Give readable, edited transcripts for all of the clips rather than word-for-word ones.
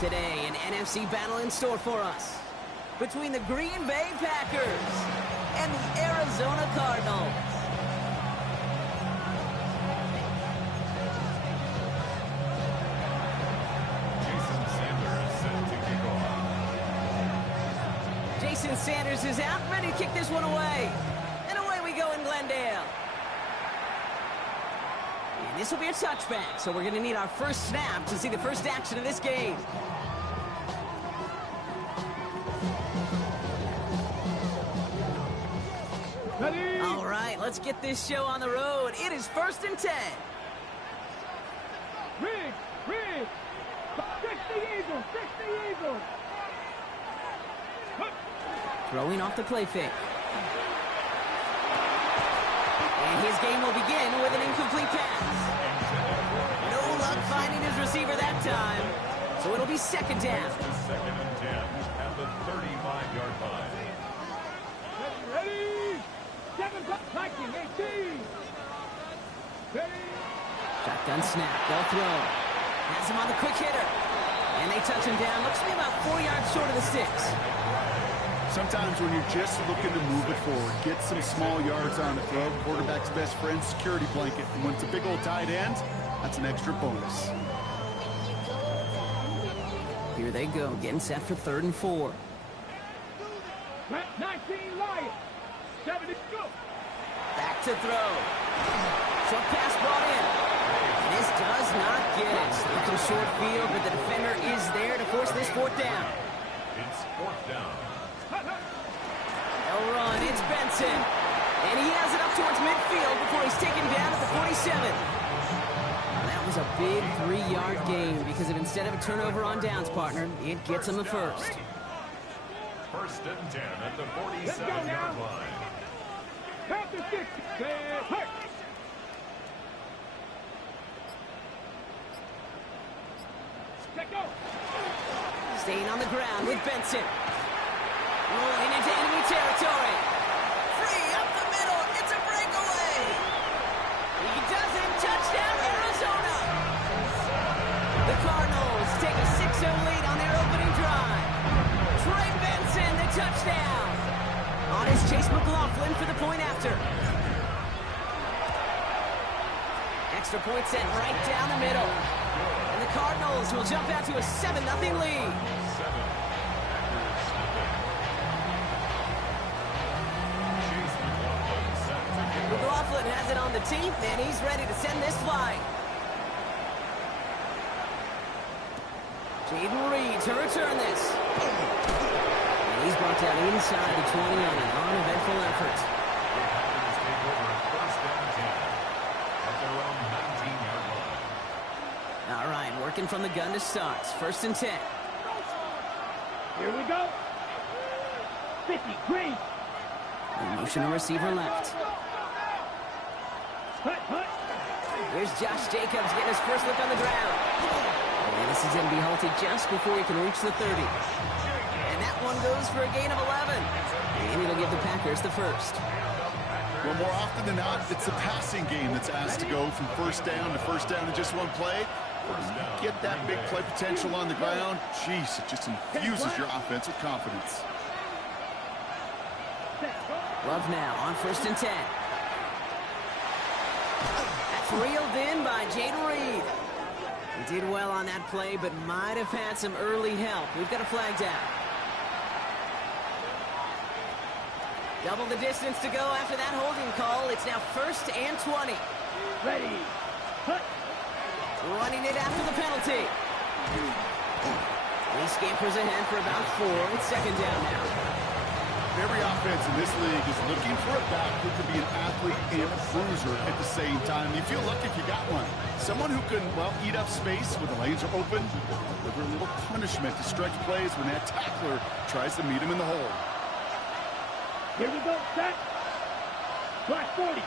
Today, an NFC battle in store for us between the Green Bay Packers and the Arizona Cardinals. Jason Sanders is out, ready to kick this one away. And away we go in Glendale. And this will be a touchback, so we're going to need our first snap to see the first action of this game. Ready? All right, let's get this show on the road. It is 1st and 10. Rig! 60 Eagles! Throwing off the play fake. And his game will begin with an incomplete pass. No luck finding his receiver that time. So it'll be 2nd down. 2nd and 10 at the 35-yard line. Ready? 19, 18. Ready? Shotgun snap. They'll throw. Has him on the quick hitter. And they touch him down. Looks to be about 4 yards short of the sticks. Sometimes when you're just looking to move it forward, get some small yards on the throw, quarterback's best friend, security blanket. And when it's a big old tight end, that's an extra bonus. Here they go, getting set for 3rd and 4. 19 Lions. 70, go. Back to throw. Short pass brought in. And this does not get it. Stopped in short field, but the defender is there to force this 4th down. It's 4th down. They'll run. It's Benson. And he has it up towards midfield before he's taken down at the 47. That was a big 3-yard gain because if instead of a turnover on downs, partner, it gets him the first. 1st and 10 at the 47-yard line. Count the 60. Hurt. Let go. Staying on the ground with Benson. Rolling into enemy territory. Free up the middle. It's a breakaway. He does it. Touchdown, Arizona. The Cardinals take a 6-0 lead on their opening drive. Trey Benson, the touchdown. On his Chase McLaughlin for the point after. Extra point sent right down the middle. And the Cardinals will jump out to a 7-0 lead. McLaughlin has it on the teeth, and he's ready to send this flying. Jaden Reed to return this. And he's brought down inside the 20 on an uneventful effort. All right, working from the gun to start. 1st and 10. Here we go. 50, green. Motion to receiver left. Hut. Here's Josh Jacobs getting his first look on the ground. And this is going to be halted just before he can reach the 30. And that one goes for a gain of 11. And it'll give the Packers the first. Well, more often than not, it's the passing game that's asked to go from 1st down to 1st down in just one play. Get that big play potential on the ground. Jeez, it just infuses your offense with confidence. Love now on 1st and 10. That's reeled in by Jaden Reed. He did well on that play, but might have had some early help. We've got a flag down. Double the distance to go after that holding call. It's now 1st and 20. Ready. Hut. Running it after the penalty. He scampers ahead for about 4. It's 2nd down now. Every offense in this league is looking for a back who can be an athlete and a bruiser at the same time. You feel lucky if you got one. Someone who can, well, eat up space when the lanes are open, deliver a little punishment to stretch plays when that tackler tries to meet him in the hole. Here we go, set. Black 40.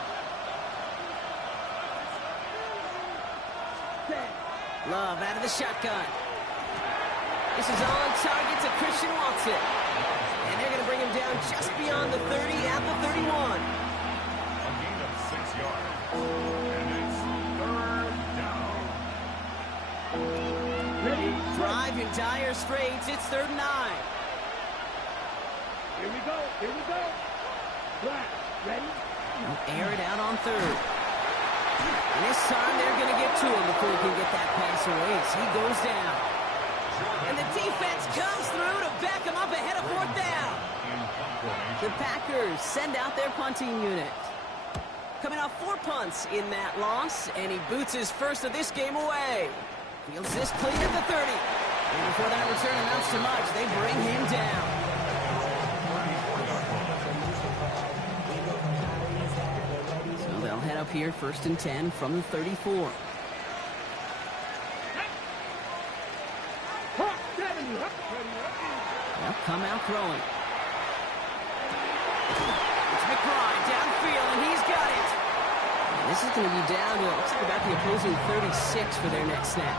Set. Love out of the shotgun. This is on target to Christian Watson. And they're going to bring him down just beyond the 30 at the 31. A gain of 6 yards. And it's 3rd down. Ready? Ready. Driving dire straits. It's 3rd and 9. Here we go. Here we go. Flat. Ready. They'll air it out on 3rd. And this time they're going to get to him before he can get that pass away as he goes down. And the defense comes through to back him up ahead of 4th down. The Packers send out their punting unit. Coming off 4 punts in that loss, and he boots his first of this game away. Fields this clean at the 30. And before that return amounts to much, they bring him down. So they'll head up here 1st and 10 from the 34. They'll come out throwing. It's McBride downfield, and he's got it. And this is going to be down to, looks like about the opposing 36 for their next snap.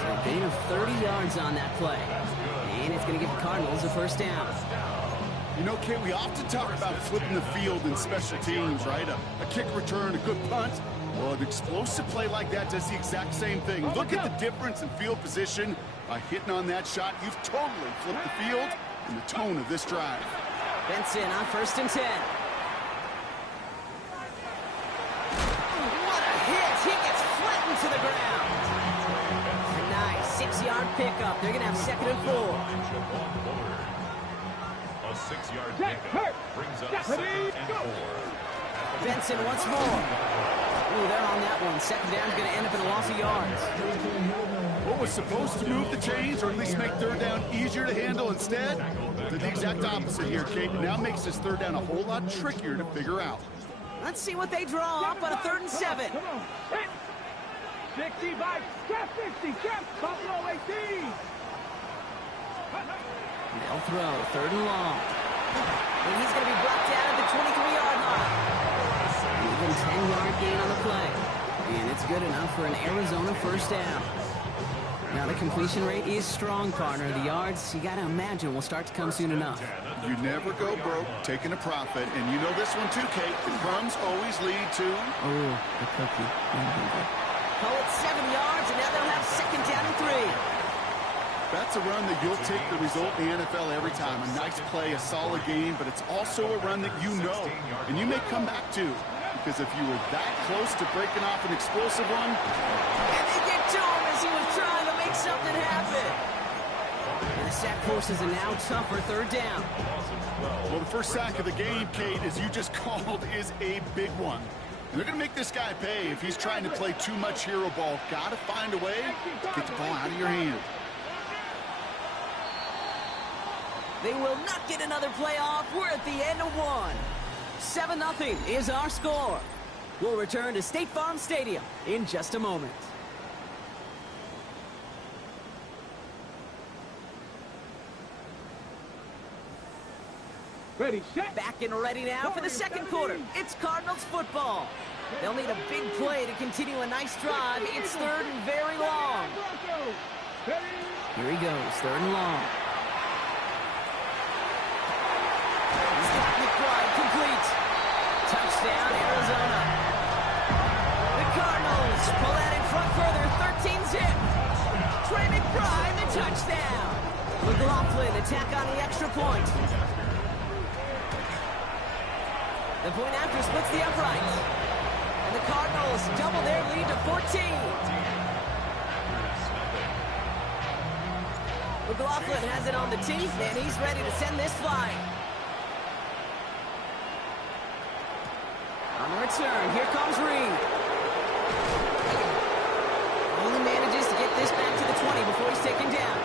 So a gain of 30 yards on that play. And it's going to give the Cardinals a 1st down. You know, Kate, we often talk about flipping the field in special teams, right? A kick return, a good punt. Well, an explosive play like that does the exact same thing. Look at the difference in field position. By hitting on that shot, you've totally flipped the field and the tone of this drive. Benson on 1st and 10. What a hit! He gets flattened to the ground. A nice 6-yard pickup. They're going to have 2nd and 4. A 6-yard pickup brings up 2nd and 4. Benson once more. Ooh, they're on that one. 2nd down is going to end up in a loss of yards. What was supposed to move the chains, or at least make 3rd down easier to handle instead, did the exact opposite here, Kate. Now makes this 3rd down a whole lot trickier to figure out. Let's see what they draw up on a 3rd and 7. Come on. 65. Step 50. Step. Buffalo 18. They'll throw 3rd and long. And he's going to be brought down at the 23-yard line. Even 10-yard gain on the play. And it's good enough for an Arizona 1st down. Now the completion rate is strong, partner. The yards, you got to imagine, will start to come soon enough. You never go broke taking a profit. And you know this one too, Kate. The crumbs always lead to... Oh, the cookie. Call it 7 yards, and now they'll have 2nd down and 3. That's a run that you'll take the result in the NFL every time. A nice play, a solid game, but it's also a run that you know, and you may come back to. Because if you were that close to breaking off an explosive one... And they get to him as he was trying to make something happen. And the sack forces a now tougher 3rd down. Well, the first sack of the game, Kate, as you just called, is a big one. And they're going to make this guy pay if he's trying to play too much hero ball. Got to find a way to get the ball out of your hand. They will not get another play off. We're at the end of 1. 7-0 is our score. We'll return to State Farm Stadium in just a moment. Ready, set. Back and ready now for the 2nd quarter. It's Cardinals football. They'll need a big play to continue a nice drive. It's 3rd and very long. Here he goes, 3rd and long. He's got McBride complete. Touchdown, Arizona. The Cardinals pull that in front further, 13-zip. Trey McBride, the touchdown. McLaughlin attack on the extra point. The point after splits the uprights. And the Cardinals double their lead to 14. McLaughlin has it on the teeth, and he's ready to send this flying. On the return, here comes Reed. Only manages to get this back to the 20 before he's taken down.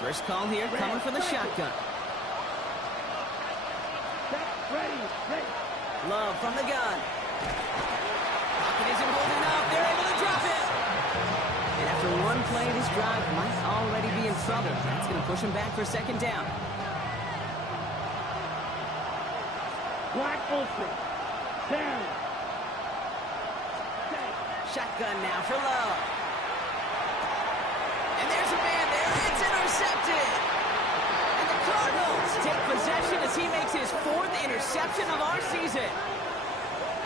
First call here, coming from the shotgun. Ready. Love from the gun. Pocket isn't holding up. They're able to drop it. And after one play, this drive might already be in trouble. That's going to push him back for 2nd down. Black Ultra. Down. Shotgun now for Love. And there's a man there. It's intercepted. And the Cardinals take possession as he makes his 4th interception of our season.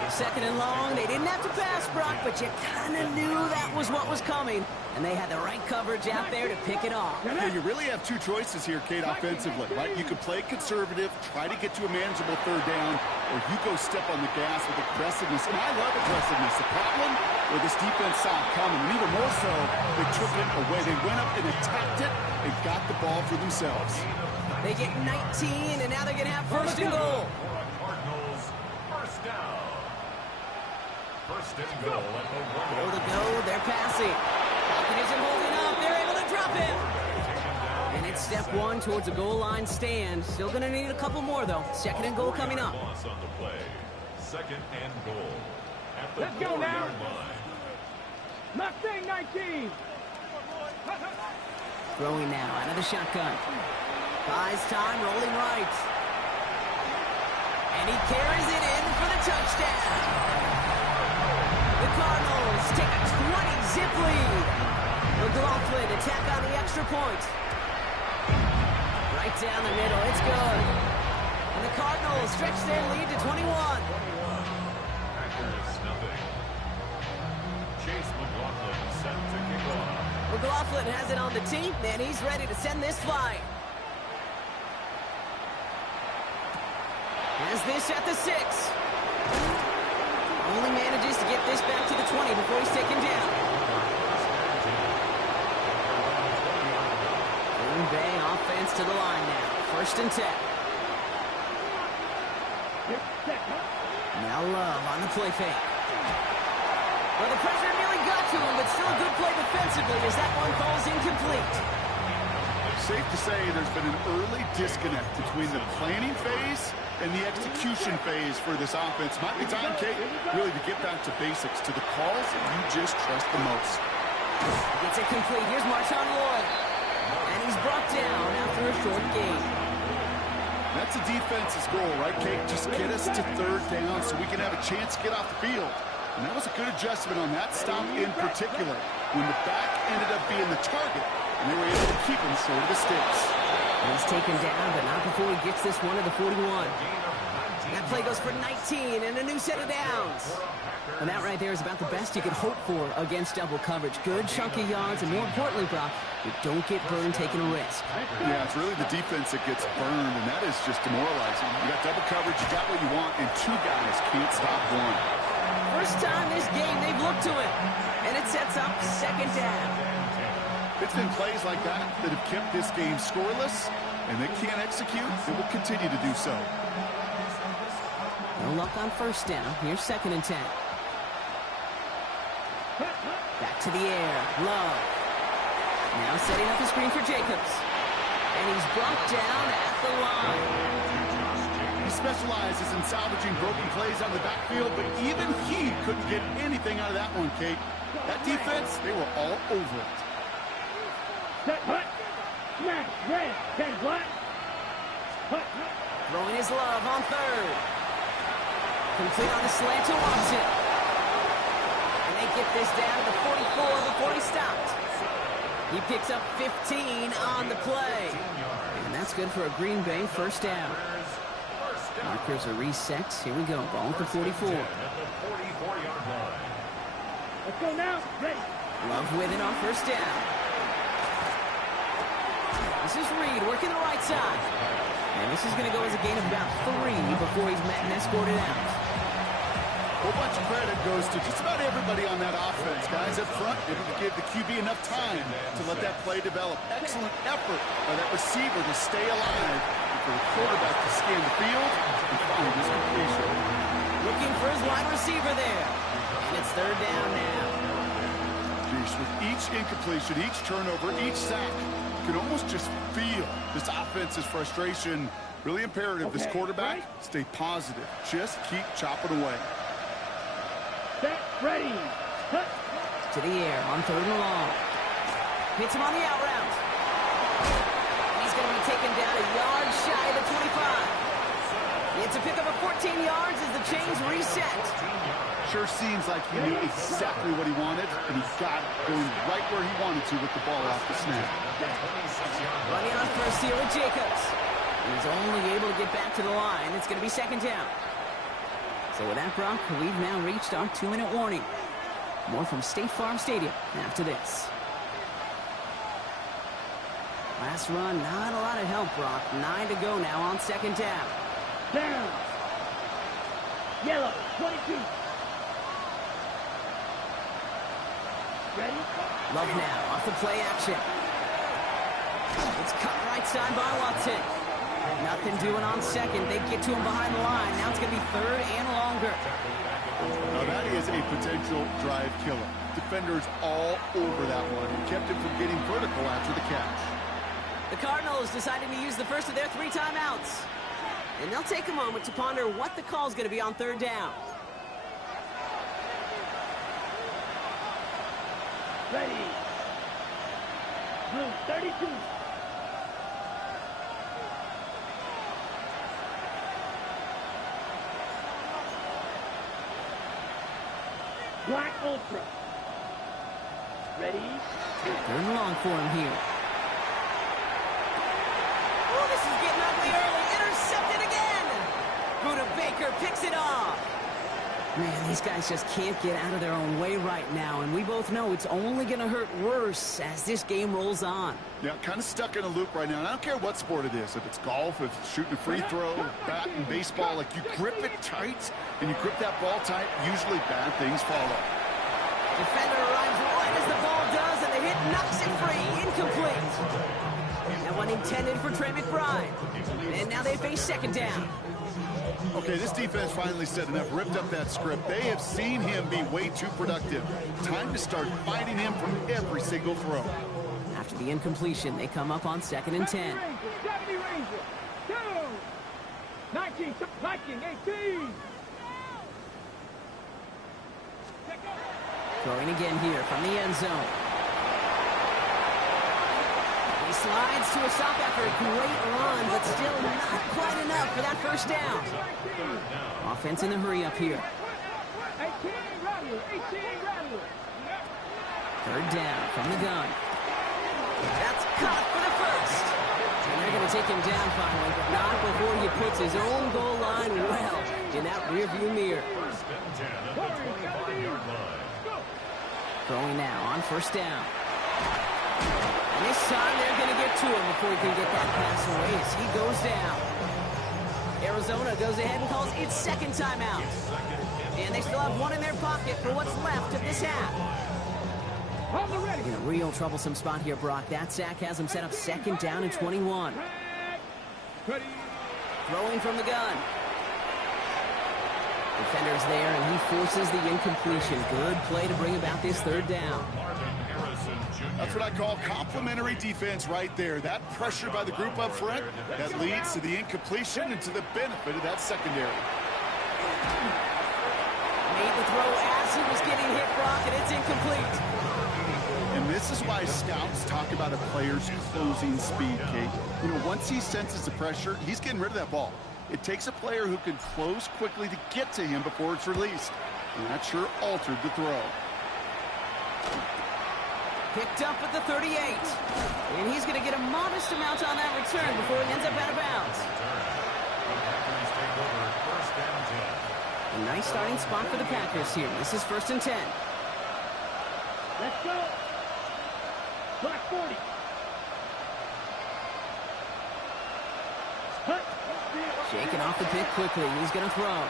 Second and long. They didn't have to pass, Brock, but you kind of knew that was what was coming. And they had the right coverage out there to pick it off. Yeah, you really have two choices here, Kate, offensively, right? You could play conservative, try to get to a manageable third down, or you go step on the gas with aggressiveness. And I love aggressiveness. The problem where this defense saw it coming, and even more so, they took it away. They went up and attacked it and got the ball for themselves. They get 19, and now they're going to have first and goal. Cardinals, first down. First and goal at the 1 Goal to go. They're passing. Falcon isn't holding up. They're able to drop him. And it's step one towards a goal line stand. Still going to need a couple more, though. Second and goal coming up. Loss on the play. Second and goal at the Let's go now. 4-yard line. Mustang 19. Throwing now out of the shotgun. Buys time, rolling right. And he carries it in for the touchdown. The Cardinals take a 20-zip lead. McLaughlin attack on the extra point. Right down the middle, it's good. And the Cardinals stretch their lead to 21. Packers nothing. Chase McLaughlin set to kick off. McLaughlin has it on the tee, and he's ready to send this flying. Has this at the 6. Only manages to get this back to the 20 before he's taken down. Green Bay offense to the line now. First and 10. Now Love on the play fake. Well, the pressure nearly got to him, but still a good play defensively as that one falls incomplete. Safe to say there's been an early disconnect between the planning phase and the execution phase for this offense. Might be time, Kate, really to get back to basics, to the calls that you just trust the most. Gets it complete. Here's Marshawn Lloyd. And he's brought down after a short gain. That's a defense's goal, right, Kate? Just get us to third down so we can have a chance to get off the field. And that was a good adjustment on that stop in particular, when the back ended up being the target, and they were able to keep him short of the sticks. He's taken down, but not before he gets this one to the 41. That play goes for 19 and a new set of downs. And that right there is about the best you could hope for against double coverage. Good chunky yards, and more importantly, Brock, you don't get burned taking a risk. Yeah, it's really the defense that gets burned, and that is just demoralizing. You got double coverage, you got what you want, and two guys can't stop one. First time this game they've looked to it, and it sets up second down. It's been plays like that that have kept this game scoreless, and they can't execute. They will continue to do so. No luck on first down. Here's second and 10. Back to the air. Love. Now setting up the screen for Jacobs. And he's brought down at the line. He specializes in salvaging broken plays on the backfield, but even he couldn't get anything out of that one, Kate. That defense, they were all over it. Set, hut. Smash, red, 10 black. Hut. Throwing his Love on third. Complete on the slant to Watson. And they get this down to the 44 before he stopped. He picks up 15 on the play. And that's good for a Green Bay first down. Markers are reset. Here we go. Ball at the 44. Let's go now. Ready. Love with it on first down. This is Reed working the right side. And this is going to go as a gain of about 3 before he's met and escorted out. A whole bunch of credit goes to just about everybody on that offense. Guys up front, able to give the QB enough time to let that play develop. Excellent effort by that receiver to stay alive and for the quarterback to scan the field and find his completion. Looking for his wide receiver there. And it's third down now. Jeez, with each incompletion, each turnover, each sack, you can almost just feel this offense's frustration. Really imperative, this quarterback, stay positive. Just keep chopping away. Set, ready. Hut. To the air on third and long. Hits him on the out route. He's going to be taken down a yard shy of the 25. It's a pickup of 14 yards as the chains reset. Sure seems like he knew exactly what he wanted, and he got it going right where he wanted to with the ball off the snap. Running on first here with Jacobs. He's only able to get back to the line. It's going to be second down. So with that, Brock, we've now reached our 2-minute warning. More from State Farm Stadium after this. Last run, not a lot of help, Brock. 9 to go now on second down. Down. Yellow, 22. Ready? Love now, off the play action. It's cut right side by Watson. Nothing doing on second. They get to him behind the line. Now it's going to be third and longer. Now that is a potential drive killer. Defenders all over that one and kept him from getting vertical after the catch. The Cardinals deciding to use the first of their 3 timeouts. And they'll take a moment to ponder what the call is going to be on third down. Ready. Blue, 32. Black Ultra. Ready? Third and long for him here. Oh, this is getting ugly early. Intercepted again. Buda Baker picks it off. Man, these guys just can't get out of their own way right now, and we both know it's only going to hurt worse as this game rolls on. Yeah, kind of stuck in a loop right now. And I don't care what sport it is. If it's golf, if it's shooting a free throw, batting, baseball, like you grip it tight and you grip that ball tight, usually bad things follow. Defender arrives right as the ball does, and the hit knocks it free. Incomplete. That one intended for Trey McBride. And now they face second down. Okay, this defense finally said enough, ripped up that script. They have seen him be way too productive. Time to start fighting him from every single throw. After the incompletion, they come up on 2nd and 10. 70 Ranger. 2. 19, Viking, 18. Throwing again here from the end zone. He slides to a stop after a great run, but still not quite enough for that first down. Offense in the hurry up here. 18, Rattler, 18, Rattler. Third down from the gun. That's caught for the first. And they're going to take him down finally, but not before he puts his own goal line well in that rearview mirror. First and 10 at the 25-yard line. Throwing now on first down. And this time they're going to get to him before he can get that pass away as he goes down. Arizona goes ahead and calls its second timeout. And they still have one in their pocket for what's left of this half. In a real troublesome spot here, Brock. That sack has him set up second down and 21. Throwing from the gun. Defender's there, and he forces the incompletion. Good play to bring about this third down. That's what I call complimentary defense right there. That pressure by the group up front, that leads to the incompletion and to the benefit of that secondary. Made the throw as he was getting hit, Brock, and it's incomplete. And this is why scouts talk about a player's closing speed, Kate. You know, once he senses the pressure, he's getting rid of that ball. It takes a player who can close quickly to get to him before it's released. And that sure altered the throw. Picked up at the 38. And he's going to get a modest amount on that return before he ends up out of bounds. A nice starting spot for the Packers here. This is 1st and 10. Let's go. Black 40. Hut. Shaking off the pick quickly. He's going to throw.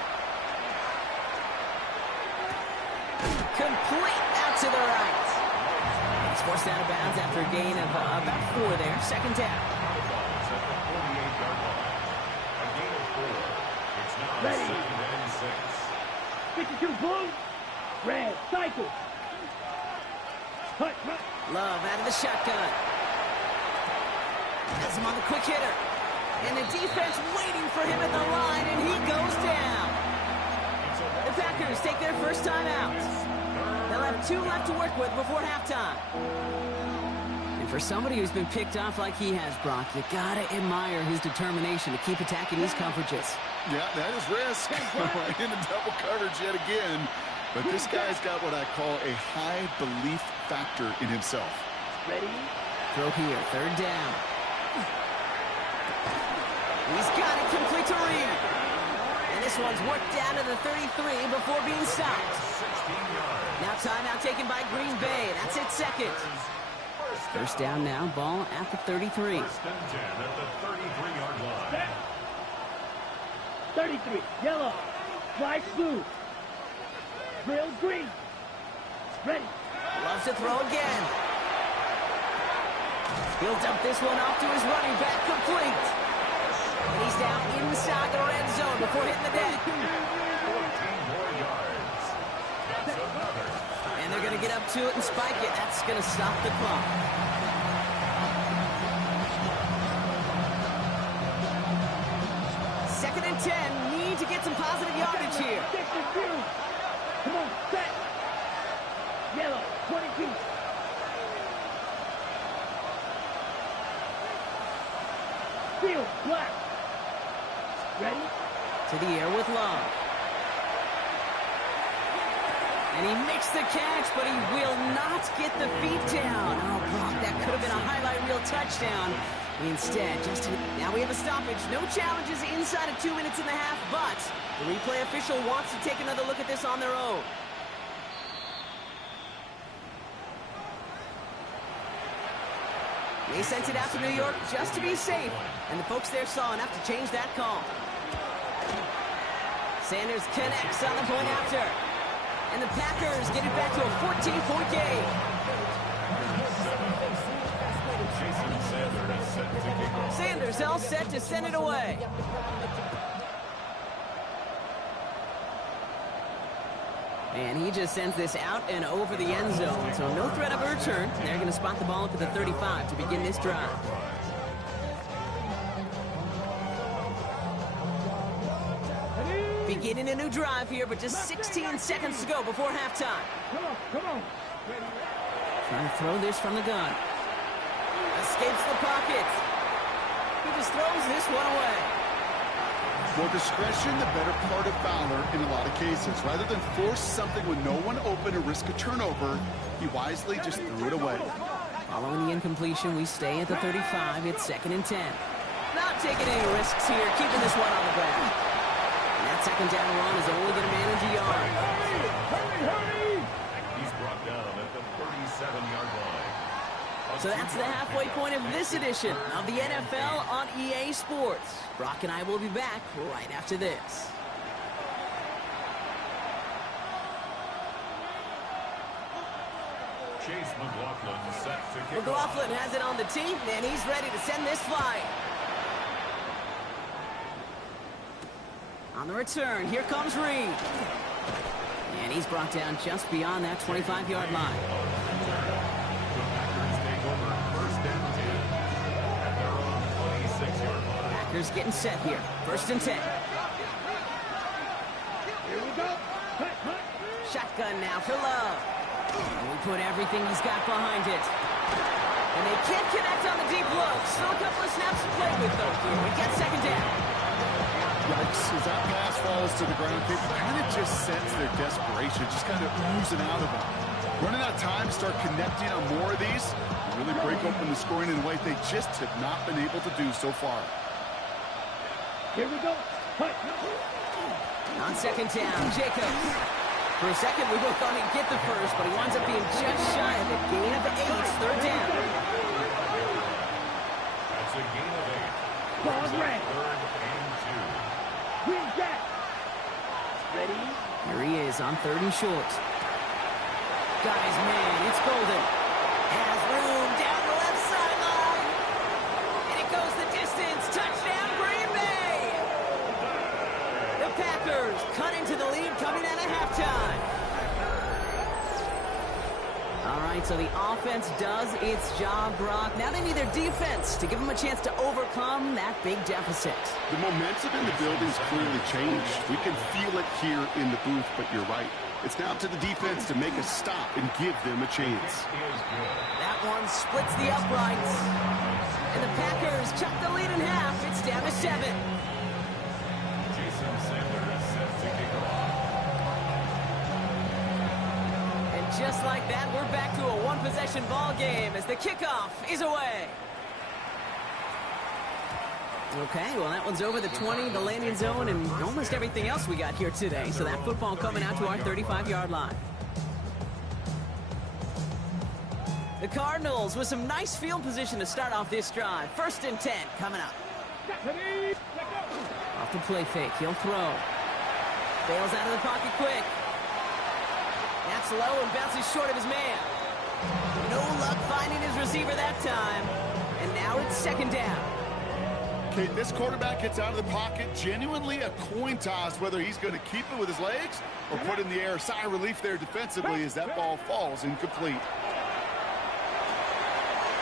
Complete out to the right. He's forced out of bounds after a gain of about 4 there. Second down. Ready. 52 blue. Red. Cycle. Hut. Love out of the shotgun. Has him on the quick hitter. And the defense waiting for him at the line, and he goes down. The Packers take their first time out. They'll have 2 left to work with before halftime. And for somebody who's been picked off like he has, Brock, you gotta admire his determination to keep attacking these coverages. Yeah, that is risk. Right into double coverage yet again. But this guy's got what I call a high belief factor in himself. Ready? Throw here, third down. He's got it complete to Reed. And this one's worked down to the 33 before being stopped. 16 yards. Now timeout taken by Green Bay. That's its second. First down now, ball at the 33. First and 10 at the 33-yard line. 33, yellow. Flag blue. Drill green. Ready. Loves to throw again. He'll dump this one off to his running back, complete. And he's down inside the red zone before hitting the deck. 14 more yards. That's another. And they're going to get up to it and spike it. That's going to stop the clock. Second and 10. Need to get some positive yardage here. Come on, set. Yellow, 22. Field, black. Ready? To the air with Love. And he makes the catch, but he will not get the feet down. Oh, Brock, that could have been a highlight reel touchdown. Instead, now we have a stoppage. No challenges inside of 2 minutes and a half, but the replay official wants to take another look at this on their own. They sent it out to New York just to be safe, and the folks there saw enough to change that call. Sanders connects on the point after. And the Packers get it back to a 14-point game. Sanders all set to send it away. And he just sends this out and over the end zone. So no threat of a return. They're going to spot the ball up at the 35 to begin this drive. Beginning a new drive here, but just 16 seconds to go before halftime. Come on. Trying to throw this from the gun. Escapes the pocket. He just throws this one away. More discretion, the better part of Fowler in a lot of cases. Rather than force something with no one open and risk a turnover, he wisely just threw it away. Following the incompletion, we stay at the 35. It's second and 10. Not taking any risks here, keeping this one on the ground. And that second down run is only going to manage a yard. Hurry! He's brought down at the 37-yard line. So that's the halfway point of this edition of the NFL on EA Sports. Brock and I will be back right after this. Chase McLaughlin set to kick McLaughlin has it on the tee, and he's ready to send this flying. On the return, here comes Reed. And he's brought down just beyond that 25-yard line. Packers getting set here. First and 10. Here we go. Shotgun now for Love. And we put everything he's got behind it. And they can't connect on the deep look. Still a couple of snaps to play with, though. Here we get second down. Yikes, as that pass falls to the ground, you kind of just sense their desperation, just kind of oozing out of them. Running out of time to start connecting on more of these, and really break open the scoring in a way they just have not been able to do so far. Here we go. On second down, Jacobs. For a second, we both thought he'd get the first, but he winds up being just shy of a gain of 8, third down. That's a gain of 8. Ball red. Third and 2. Green jack. Ready? Here he is on third and short. Got his man, it's Golden. Has room down the left sideline. And it goes the distance. Touchdown, Green Bay. The Packers cut into the lead coming out of halftime. All right, so the offense does its job, Brock. Now they need their defense to give them a chance to overcome that big deficit. The momentum in the building's clearly changed. We can feel it here in the booth, but you're right. It's now to the defense to make a stop and give them a chance. That one splits the uprights. And the Packers cut the lead in half. It's down to 7. Jason Sanders set to kick off. And just like that, we're back to a one-possession ball game as the kickoff is away. Okay, well, that one's over the 20, the landing zone, and almost everything else we got here today. So that football coming out to our 35-yard line. The Cardinals with some nice field position to start off this drive. 1st and 10 coming up. Off the play fake, he'll throw. Bails out of the pocket quick. That's low and bounces short of his man. No luck finding his receiver that time. And now it's 2nd down. Okay, this quarterback gets out of the pocket, genuinely a coin toss whether he's going to keep it with his legs or put in the air. Sigh of relief there defensively as that ball falls incomplete.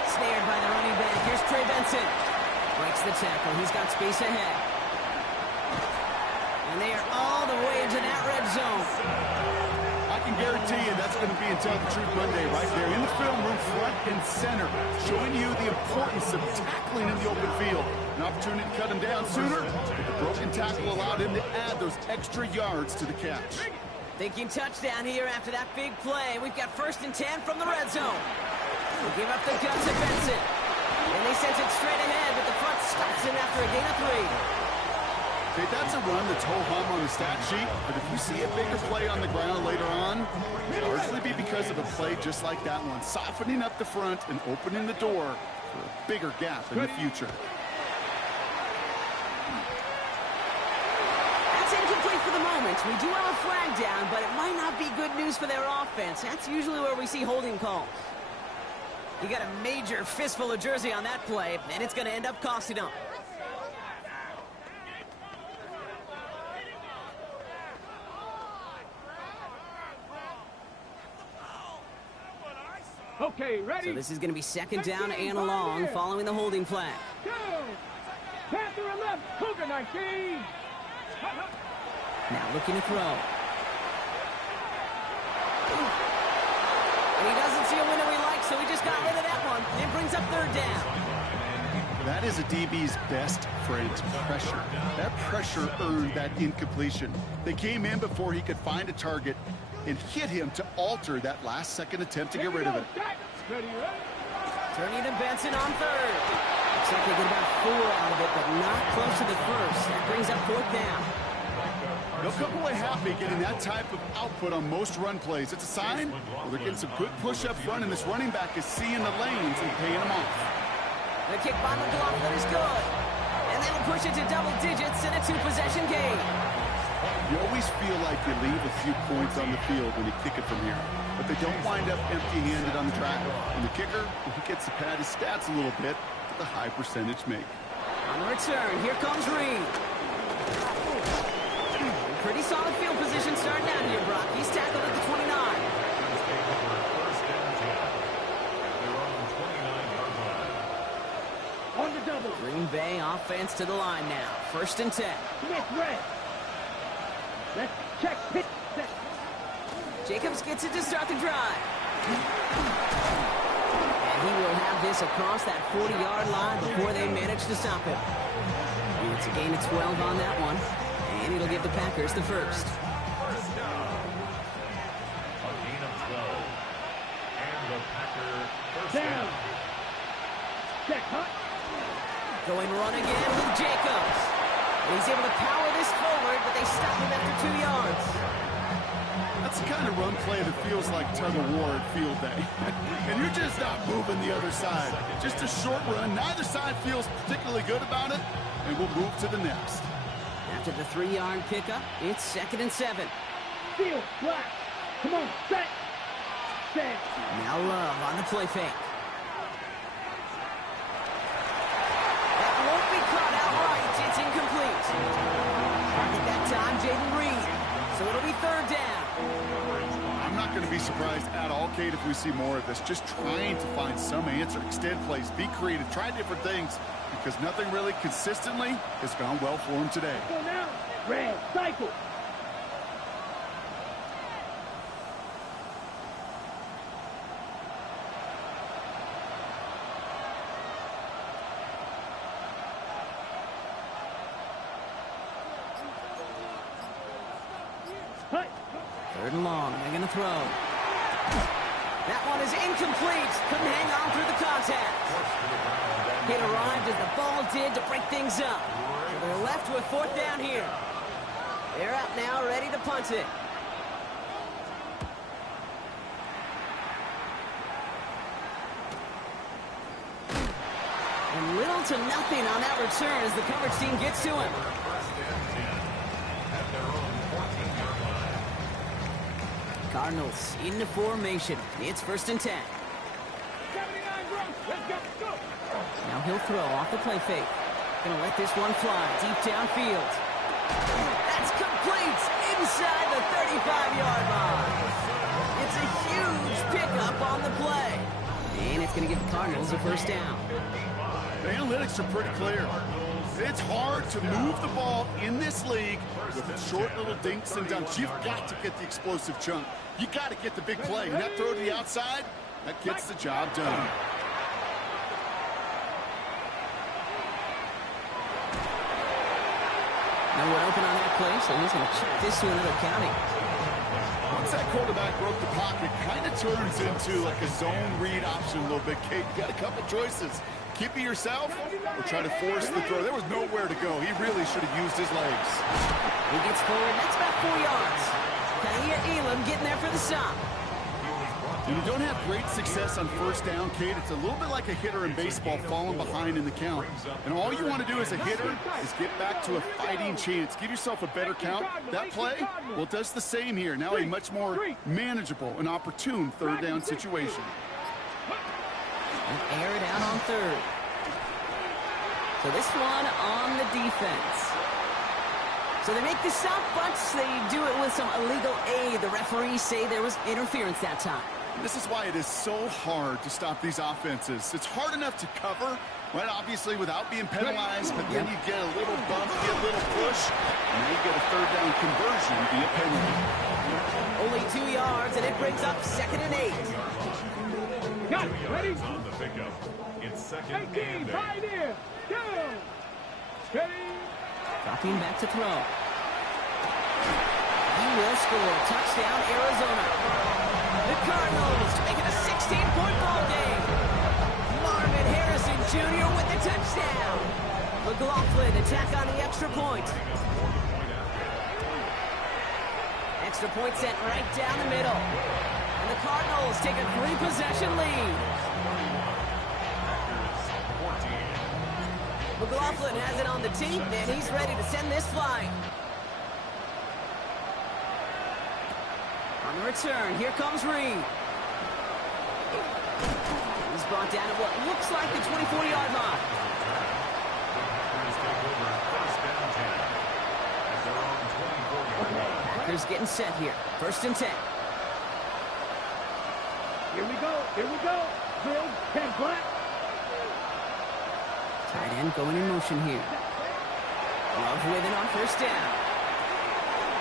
Snared by the running back. Here's Trey Benson. Breaks the tackle. He's got space ahead. And they are all the way into that red zone. I can guarantee you that's going to be until the Truth Monday right there in the film room, front and center, showing you the importance of tackling in the open field. An opportunity to cut him down sooner, but the broken tackle allowed him to add those extra yards to the catch. Thinking touchdown here after that big play. We've got 1st and 10 from the red zone. They give up the guts to Benson. And they send it straight ahead, but the front stops him after a gain of 3. Okay, that's a run that's ho-hum on the stat sheet, but if you see a bigger play on the ground later on, it'll largely be because of a play just like that one, softening up the front and opening the door for a bigger gap in the future. That's incomplete for the moment. We do have a flag down, but it might not be good news for their offense. That's usually where we see holding calls. You got a major fistful of jersey on that play, and it's going to end up costing them. Okay, ready? So this is going to be 2nd down and long following the holding flag. Go! Panther and left, Cougar 19! Now looking to throw. And he doesn't see a window he likes, so he just got rid of that one. And brings up 3rd down. That is a DB's best friend, pressure. That pressure earned that incompletion. They came in before he could find a target and hit him to alter that last-second attempt to get rid of it. Turning to Benson on 3rd. Looks like they get about 4 out of it, but not close to the 1st. That brings up 4th down. They'll come away happy getting that type of output on most run plays. It's a sign, well, they're getting some good push up front, and this running back is seeing the lanes and paying them off. The kick by McLaughlin is good. And they'll push it to double digits in a 2-possession game. You always feel like you leave a few points on the field when you kick it from here, but they don't wind up empty-handed on the track. And the kicker, he gets to pad his stats a little bit with a high percentage make. On the return, here comes Reed. Pretty solid field position starting out here, Brock. He's tackled at the 29. On the double. Green Bay offense to the line now. 1st and 10. Smith red. Let's check pitch set. Jacobs gets it to start the drive. And he will have this across that 40-yard line before they manage to stop him. And it's a gain of 12 on that one. And it'll give the Packers the 1st. First down. A gain of 12. And the Packer first down. Check hot. Going run again with Jacobs. And he's able to power this forward, but they stop him after 2 yards. That's the kind of run play that feels like tug-of-war at field day. And you're just not moving the other side. Just a short run. Neither side feels particularly good about it, and we'll move to the next. After the 3-yard pickup, it's 2nd and 7. Field, black. Come on, set. Set. Now Love on the play fake. That won't be caught outright. It's incomplete. Target that time, Jaden Reed. So it'll be 3rd down. I'm not going to be surprised at all, Kate, if we see more of this. Just trying to find some answer. Extend plays, be creative, try different things, because nothing really consistently has gone well for him today. Go now. Red, cycle. Hut. 3rd and long. They're going to throw. That one is incomplete. Couldn't hang on through the contact. It arrived as the ball did to break things up. So they're left with 4th down here. They're out now, ready to punt it. And little to nothing on that return as the coverage team gets to him. Cardinals into formation. It's 1st and 10. 79 gross. Let's go. Now he'll throw off the play fake. Gonna let this one fly deep downfield. That's complete inside the 35-yard line. It's a huge pickup on the play. And it's gonna give the Cardinals a 1st down. The analytics are pretty clear. It's hard to move the ball in this league with short little dinks and dunks. You've got to get the explosive chunk. You got to get the big play. And that throw to the outside, that gets the job done. No one open on that play, so he's going to check this to another county. Once that quarterback broke the pocket, kind of turns into like a zone read option a little bit. Kate, you got a couple choices. Keep it yourself or try to force the throw. There was nowhere to go. He really should have used his legs. He gets forward. That's about 4 yards. Kaiir Elam getting there for the stop. When you don't have great success on 1st down, Kate, it's a little bit like a hitter in baseball falling behind in the count. And all you want to do as a hitter is get back to a fighting chance. Give yourself a better count. That play, well, it does the same here. Now a much more manageable and opportune 3rd down situation. And air it out on 3rd. So this one on the defense. So they make the stop, but they do it with some illegal aid. The referees say there was interference that time. This is why it is so hard to stop these offenses. It's hard enough to cover, right, obviously, without being penalized, but then you get a little bump, you get a little push, and then you get a 3rd down conversion via penalty. Only 2 yards, and it brings up 2nd and 8. Got it. Ready? On the pickup. It's 2nd 18, and 8. right here. Go. Steady. Dropping back to throw. He will score. Touchdown, Arizona. The Cardinals make it a 16-point ball game. Marvin Harrison Jr. with the touchdown. McLaughlin attack on the extra point. Extra point sent right down the middle. And the Cardinals take a 3-possession lead. McLaughlin has it on the tee, and he's ready to send this flying. On the return, here comes Reed. He's brought down at what looks like the 24-yard line. Packers getting set here. 1st and 10. Here we go. Field, 10 flat. Tight end going in motion here. Love with it on 1st down.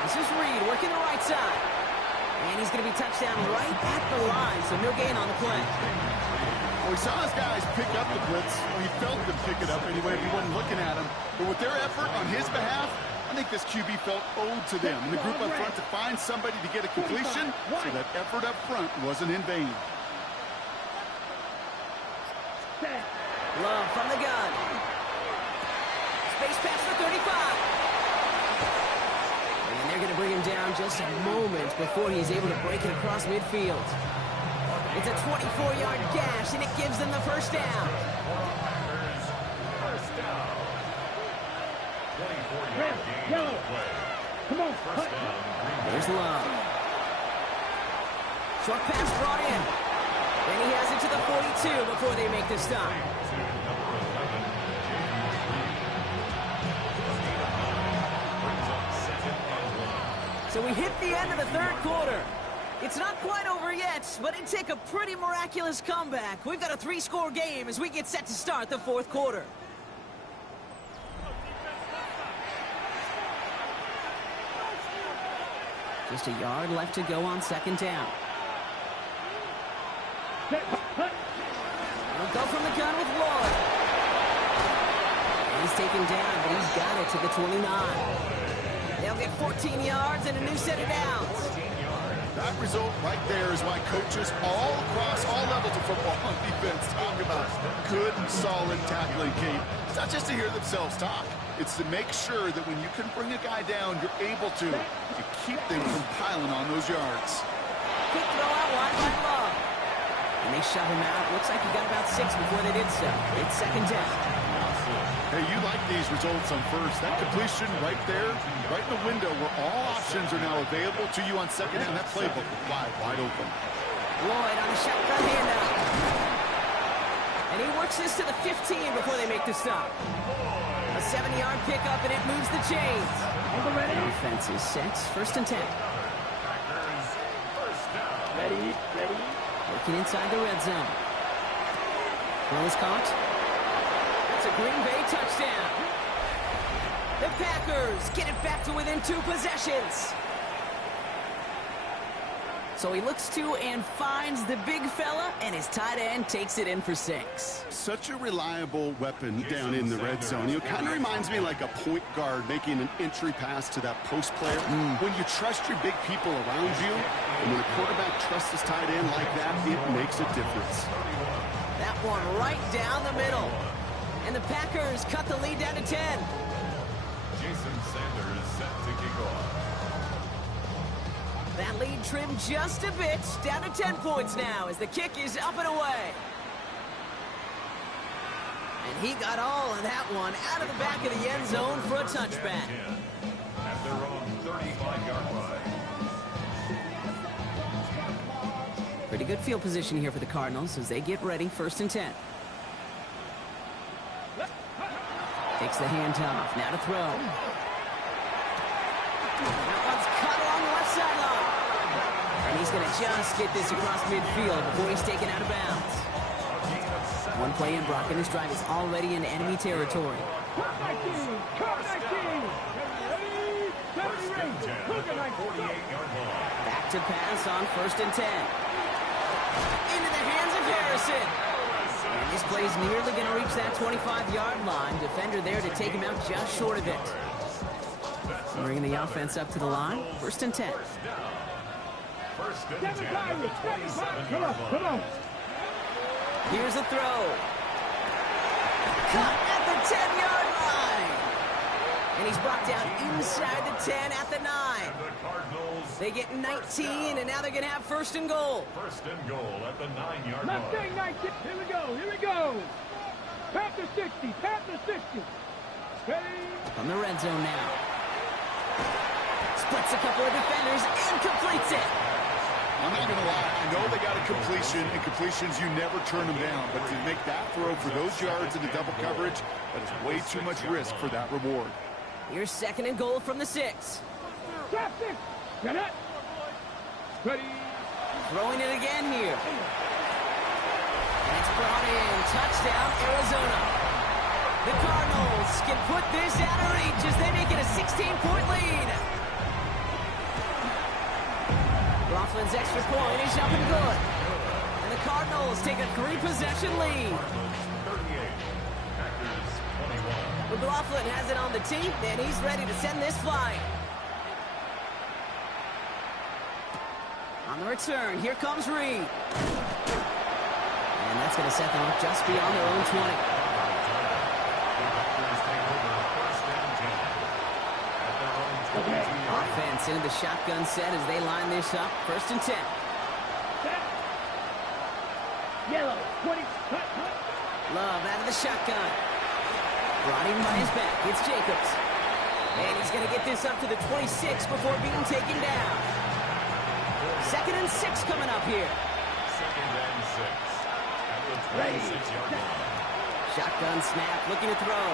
This is Reed working the right side. And he's going to be touchdown right at the line, so no gain on the play. Well, we saw his guys pick up the blitz. Well, he felt them pick it up anyway if he wasn't looking at him. But with their effort on his behalf, I think this QB felt owed to them. And the group up front to find somebody to get a completion, so that effort up front wasn't in vain. Love from the gun. Space pass for 35. And they're going to bring him down just a moment before he's able to break it across midfield. It's a 24-yard gash, and it gives them the 1st down. First down. 24-yard gain on the play. Come on. First down. There's Love. Short pass brought in. And he has it to the 42 before they make the stop. So we hit the end of the 3rd quarter. It's not quite over yet, but it'd take a pretty miraculous comeback. We've got a 3-score game as we get set to start the 4th quarter. Just a yard left to go on 2nd down. He'll go from the gun with Lloyd. He's taken down, but he's got it to the 29. They'll get 14 yards and a new set of downs. That result right there is why coaches all across all levels of football on defense talk about good, solid tackling, Kate. It's not just to hear themselves talk. It's to make sure that when you can bring a guy down, you're able to keep them from piling on those yards. Quick throw out wide by Love. And they shove him out. Looks like he got about 6 before they did so. It's second down. Hey, you like these results on first. That completion right there, right in the window where all options are now available to you on second down. That playbook is wide open. Lloyd on the shotgun handoff. And he works this to the 15 before they make the stop. A 7-yard pickup, and it moves the chains. The offense is set. First and 10. Ready. Working inside the red zone. Throw is caught. That's a Green Bay touchdown. The Packers get it back to within 2 possessions. So he looks to and finds the big fella, and his tight end takes it in for 6. Such a reliable weapon down in the red zone. You know, kind of reminds me like a point guard making an entry pass to that post player. When you trust your big people around you, and when a quarterback trusts his tight end like that, it makes a difference. That one right down the middle. And the Packers cut the lead down to 10. Jason Sanders set to kick off. That lead trimmed just a bit, down to 10 points now as the kick is up and away. And he got all of that one out of the back of the end zone for a touchback. At their own 35-yard line. Pretty good field position here for the Cardinals as they get ready, first and 10. Takes the handoff, now to throw. That one's cut along the left sideline. And he's going to just get this across midfield before he's taken out of bounds. One play in, Brock, and this drive is already in enemy territory. Back to pass on first and 10. Into the hands of Harrison. And this play is nearly going to reach that 25-yard line. Defender there to take him out just short of it. Bringing the offense up to the line. First and 10. First and 10 at the 27-yard line. Here's a throw. Cut at the 10-yard line. And he's brought down inside the 10 at the 9. The Cardinals. They get 19, and now they're going to have first and goal. First and goal at the 9-yard Not line. saying 19. Here we go. Tap the 60. Ready. On the red zone now. Splits a couple of defenders and completes it. I'm not going to lie. I know they got a completion, and completions, you never turn them down. But to make that throw for those yards into double coverage, that is way too much risk for that reward. Here's second and goal from the 6. Tap 6. Get it. Ready. Throwing it again here. And it's brought in. Touchdown, Arizona. The Cardinals can put this out of reach as they make it a 16-point lead. Laughlin's extra point is up and good. And the Cardinals take a 3-possession lead. 38. Packers 21. McLaughlin has it on the tee, and he's ready to send this flying. On the return, here comes Reed. And that's going to set them up just beyond their own 20. Offense into the shotgun set as they line this up. First and 10. Set. Yellow. 20. Cut. Love out of the shotgun. Brought in by his back. It's Jacobs. And he's going to get this up to the 26 before being taken down. Second and 6 coming up here. Second and 6. At the 26-yard line. Shotgun snap, looking to throw.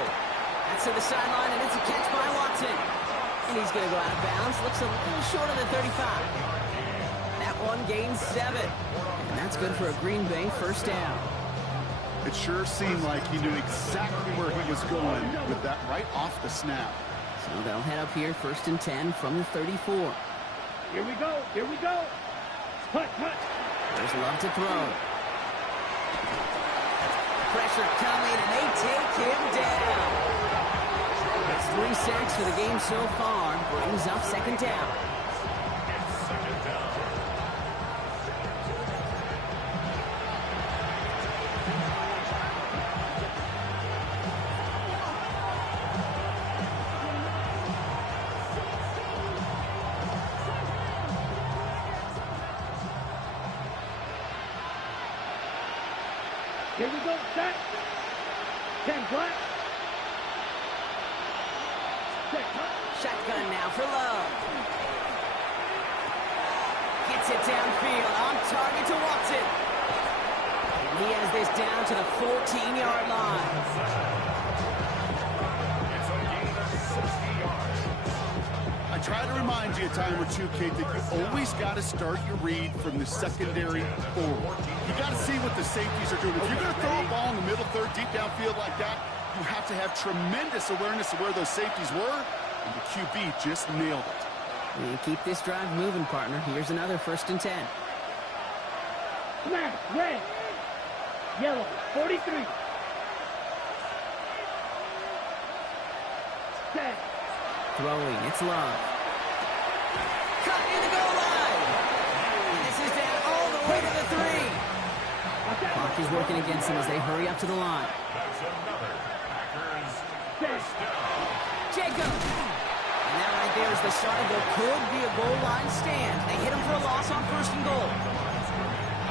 That's to the sideline, and it's a catch by Watson. And he's going to go out of bounds. Looks a little short of the 35. That one gains 7. And that's good for a Green Bay first down. It sure seemed like he knew exactly where he was going with that right off the snap. So they'll head up here, first and 10 from the 34. Here we go. Cut. There's Love to throw. Pressure coming, and they take him down. That's 3 sacks for the game so far. Brings up second down. It's second down. Here we go, set. 10 flat. Set, cut. Shotgun now for Love. Gets it downfield, on target to Watson. And he has this down to the 14-yard line. It's a gain of 60 yards. I try to remind you a time or two, Kate, that you always got to start your read from the secondary forward. You got to see what the safeties are doing. If you're going to throw a ball in the middle third, deep downfield like that, you have to have tremendous awareness of where those safeties were, and the QB just nailed it. We keep this drive moving, partner. Here's another 1st and 10. Smash, red. Yellow, 43. Set. Throwing, it's Love. Cut in the goal line. And this is down all the way to the 3. Clock is working against them as they hurry up to the line. That's another Packers first down. Jacob. And that right there is the start of what could be a goal line stand. They hit him for a loss on 1st and goal.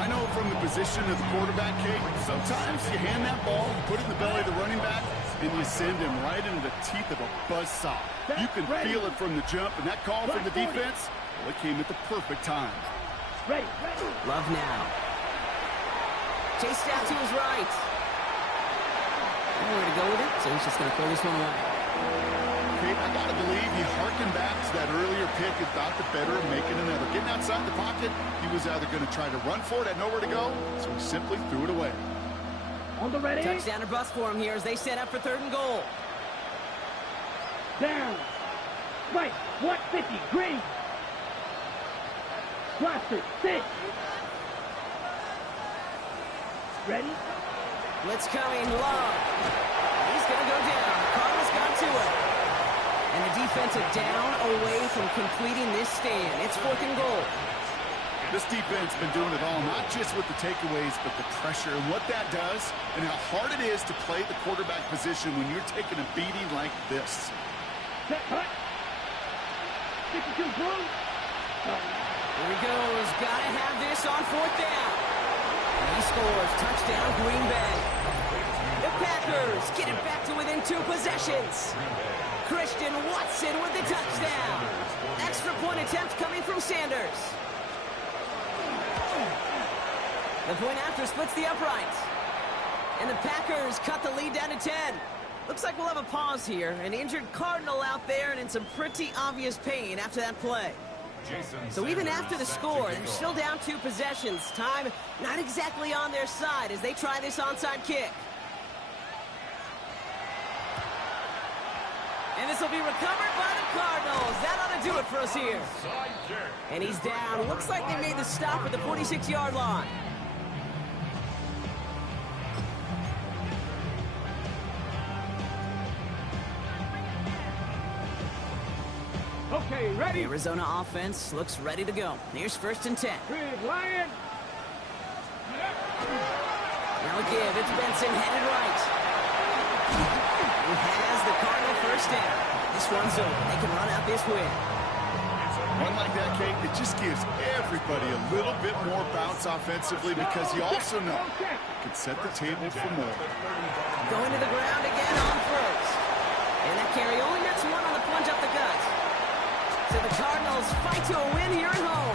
I know from the position of the quarterback, Kate, sometimes you hand that ball, you put it in the belly of the running back, and you send him right into the teeth of a buzzsaw. You can feel it from the jump, and that call from the defense, well, it came at the perfect time. Ready. Love now. Chased out to his right. Nowhere to go with it, so he's just going to throw this one away. Kate, I got to believe he harkened back to that earlier pick and thought the better of making another. Getting outside the pocket, he was either going to try to run for it, had nowhere to go, so he simply threw it away. On the ready. Touchdown or bust for him here as they set up for 3rd and goal. Down. Right. 150. Green. Blaster. 6. Ready. Blitz coming, Love. He's going to go down. Cardinals got to it. And the defensive down away from completing this stand. It's 4th and goal. This defense has been doing it all, not just with the takeaways, but the pressure and what that does and how hard it is to play the quarterback position when you're taking a beating like this. Set, cut. 52 blue. Here he goes. Got to have this on 4th down. And he scores. Touchdown, Green Bay. The Packers get it back to within 2 possessions. Christian Watson with the touchdown. Extra point attempt coming from Sanders. The point after splits the uprights. And the Packers cut the lead down to 10. Looks like we'll have a pause here. An injured Cardinal out there and in some pretty obvious pain after that play. So even after the score, they're still down 2 possessions. Time not exactly on their side as they try this onside kick. And this will be recovered by the Cardinals. That ought to do it for us here. And he's down. Looks like they made the stop at the 46-yard line. Okay, ready. The Arizona offense looks ready to go. Here's 1st and 10. Big Lion. Now a give. It's Benson headed right. Who has the Cardinal 1st down. This one's over. They can run out this win. One like that, Kate, it just gives everybody a little bit more bounce offensively because you also know it can set the table for more. Going to the ground again on 1st. And that carry only nets 1 on the plunge up the gut. So the Cardinals fight to a win here at home.